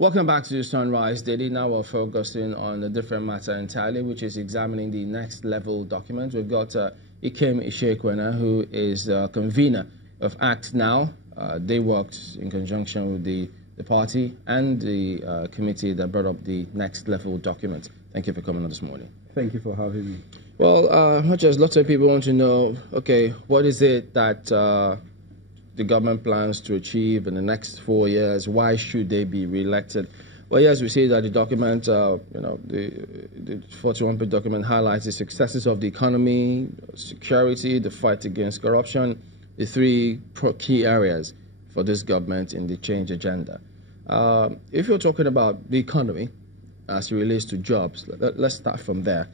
Welcome back to Sunrise Daily. Now we're focusing on a different matter entirely, which is examining the next level document. We've got Isikwena, who is convener of ACT Now. They worked in conjunction with the party and the committee that brought up the next level document. Thank you for coming on this morning. Thank you for having me. Well, much as lots of people want to know, okay, what is it that the government plans to achieve in the next 4 years? Why should they be re-elected? Well, yes, we see that the document, the 41-page document highlights the successes of the economy, security, the fight against corruption, the three key areas for this government in the change agenda. If you're talking about the economy as it relates to jobs, let's start from there.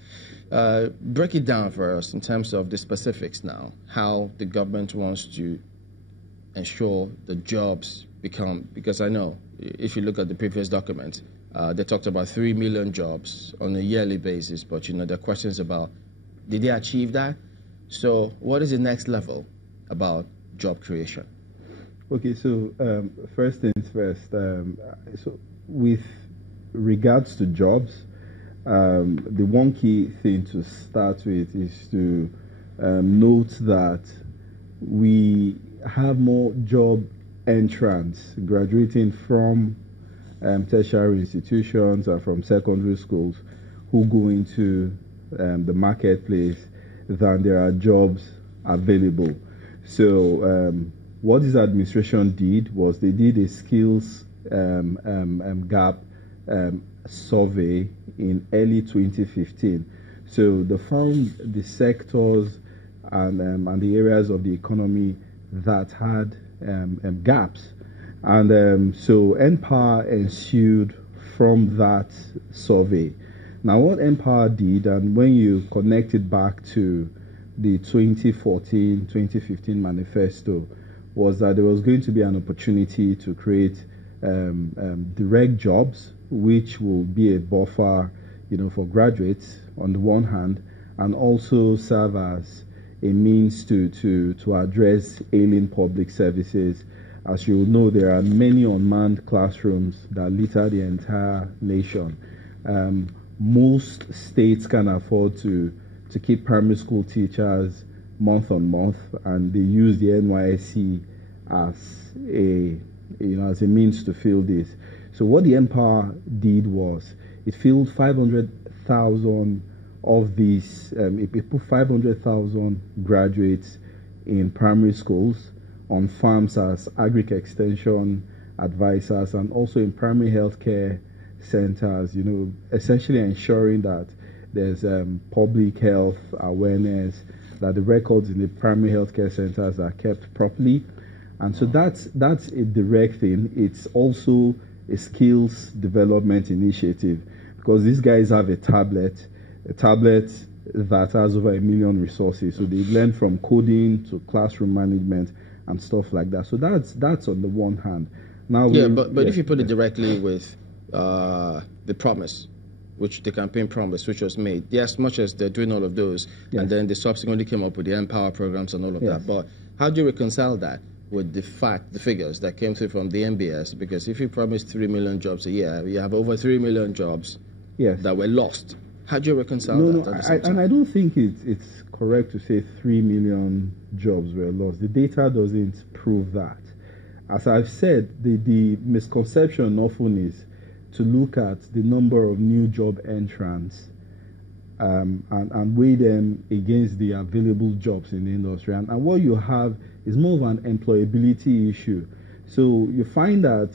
Break it down for us in terms of the specifics now, how the government wants to ensure the jobs become, because I know if you look at the previous document, they talked about 3 million jobs on a yearly basis, but there are questions about, did they achieve that? So what is the next level about job creation? Okay, so first things first, so with regards to jobs, the one key thing to start with is to note that we have more job entrants graduating from tertiary institutions or from secondary schools who go into the marketplace than there are jobs available. So what this administration did was they did a skills gap survey in early 2015. So they found the sectors and the areas of the economy that had gaps, and so Empower ensued from that survey. Now, what Empower did, and when you connect it back to the 2014-2015 manifesto, was that there was going to be an opportunity to create direct jobs, which will be a buffer, for graduates on the one hand, and also serve as a means to address ailing public services. As you know, there are many unmanned classrooms that litter the entire nation. Most states can afford to keep primary school teachers month on month, and they use the NYSC as a means to fill this. So what the Empower did was it filled 500,000 of these. It put 500,000 graduates in primary schools, on farms as agric extension advisors, and also in primary healthcare centers, essentially ensuring that there's public health awareness, that the records in the primary healthcare centers are kept properly. And so that's a direct thing. It's also a skills development initiative, because these guys have a tablet that has over 1 million resources. So they learn from coding to classroom management and stuff like that. So that's on the one hand. Now, but if you put it directly with the promise, which the campaign promise, which was made, yes, much as they're doing all of those, and then they subsequently came up with the Empower programs and all of that. But how do you reconcile that with the figures that came through from the MBS? Because if you promise 3 million jobs a year, you have over 3 million jobs that were lost. How do you reconcile that? And I don't think it's correct to say 3 million jobs were lost. The data doesn't prove that. As I've said, the misconception often is to look at the number of new job entrants and weigh them against the available jobs in the industry. And what you have is more of an employability issue. So you find that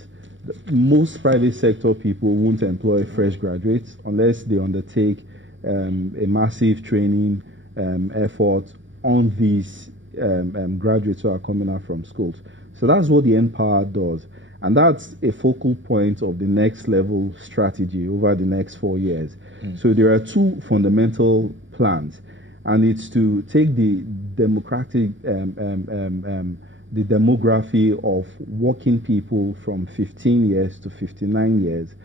most private sector people won't employ fresh graduates unless they undertake a massive training effort on these graduates who are coming out from schools. So that's what the Empower does. And that's a focal point of the next level strategy over the next 4 years. So there are two fundamental plans, and it's to take the demography of working people from 15 years to 59 years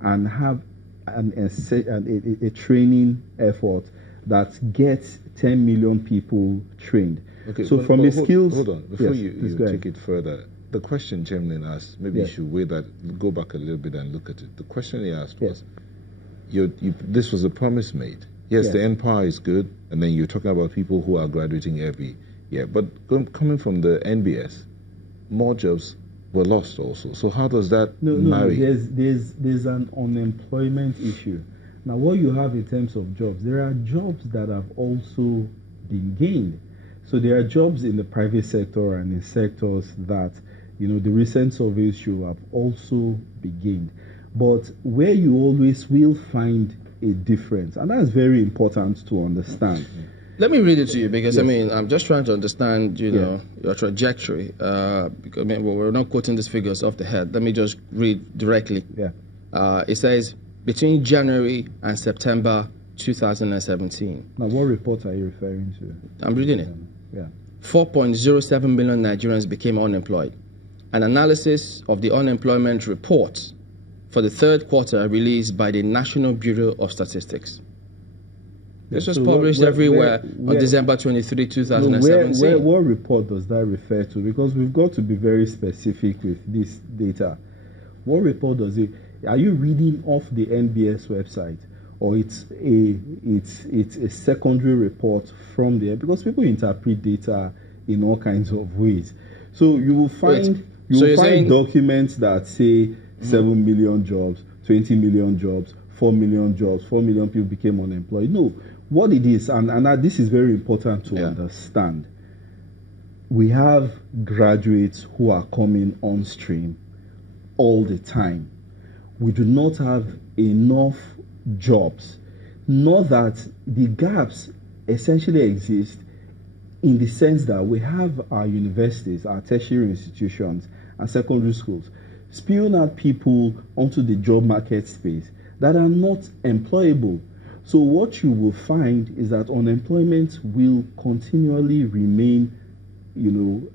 and have a training effort that gets 10 million people trained. Okay, so from the skills... Hold on, before you take it further, the question Jemlin asked, maybe you should weigh that, go back a little bit and look at it. The question he asked was, this was a promise made. Yes, the NPower is good, and then you're talking about people who are graduating every year. But coming from the NBS, more jobs were lost also. So how does that marry? There's an unemployment issue. Now, what you have in terms of jobs, there are jobs that have also been gained. So there are jobs in the private sector and in sectors that, the recent surveys show have also been gained. But where you always will find a difference, and that's very important to understand. Let me read it to you because, I'm just trying to understand, your trajectory. Because we're not quoting these figures off the head. Let me just read directly. It says, between January and September 2017. Now, what report are you referring to? I'm reading it. 4.07 million Nigerians became unemployed. An analysis of the unemployment report for the third quarter released by the National Bureau of Statistics. This was published everywhere on December 23, 2017. What report does that refer to? Because we've got to be very specific with this data. What report does it? Are you reading off the NBS website, or it's a secondary report from there? Because people interpret data in all kinds of ways. So you will find documents that say 7 million jobs, 20 million jobs, 4 million jobs, 4 million people became unemployed. No, what it is, and this is very important to understand. We have graduates who are coming on stream all the time. We do not have enough jobs. Not that the gaps essentially exist in the sense that we have our universities, our tertiary institutions, and secondary schools spewing out people onto the job market space that are not employable. So what you will find is that unemployment will continually remain,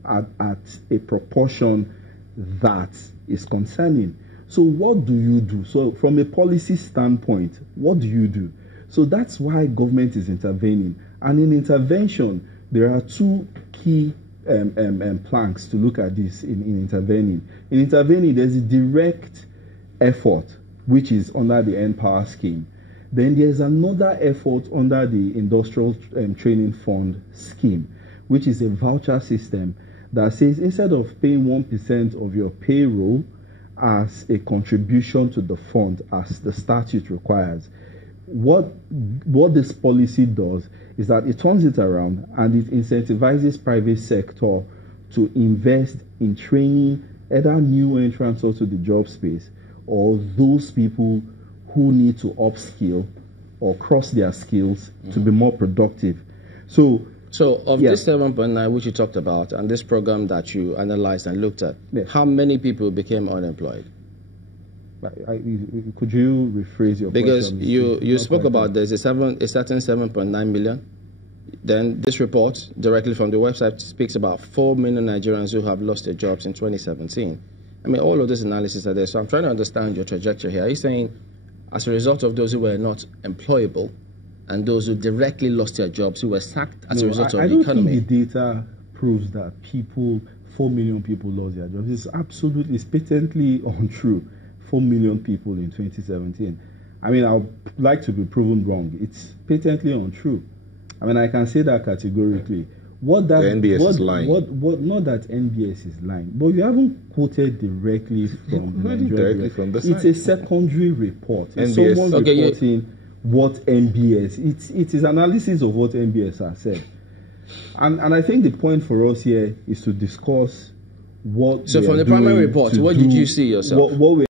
at a proportion that is concerning. So what do you do? So from a policy standpoint, what do you do? So that's why government is intervening. And in intervention, there are two key planks to look at this in intervening. In intervening, there's a direct effort, which is under the NPower scheme. Then there's another effort under the Industrial Training Fund scheme, which is a voucher system that says instead of paying 1% of your payroll as a contribution to the fund as the statute requires, what this policy does is that it turns it around and it incentivizes private sector to invest in training either new entrants to the job space or those people who need to upskill or cross their skills to be more productive. So of this 7.9 which you talked about and this program that you analyzed and looked at, how many people became unemployed? Could you rephrase your question? Because you spoke about there's a certain 7.9 million. Then this report directly from the website speaks about 4 million Nigerians who have lost their jobs in 2017. All of this analysis are there. So I'm trying to understand your trajectory here. Are you saying as a result of those who were not employable and those who directly lost their jobs, who were sacked as a result of the economy? I don't think the data proves that 4 million people lost their jobs. It's patently untrue. 4 million people in 2017. I would like to be proven wrong. It's patently untrue. I can say that categorically. The NBS is lying. Not that NBS is lying, but you haven't quoted directly from the site. It's a secondary report. It's someone reporting what NBS. It is analysis of what NBS has said. And I think the point for us here is to discuss what. So from the primary report, what did you see yourself? What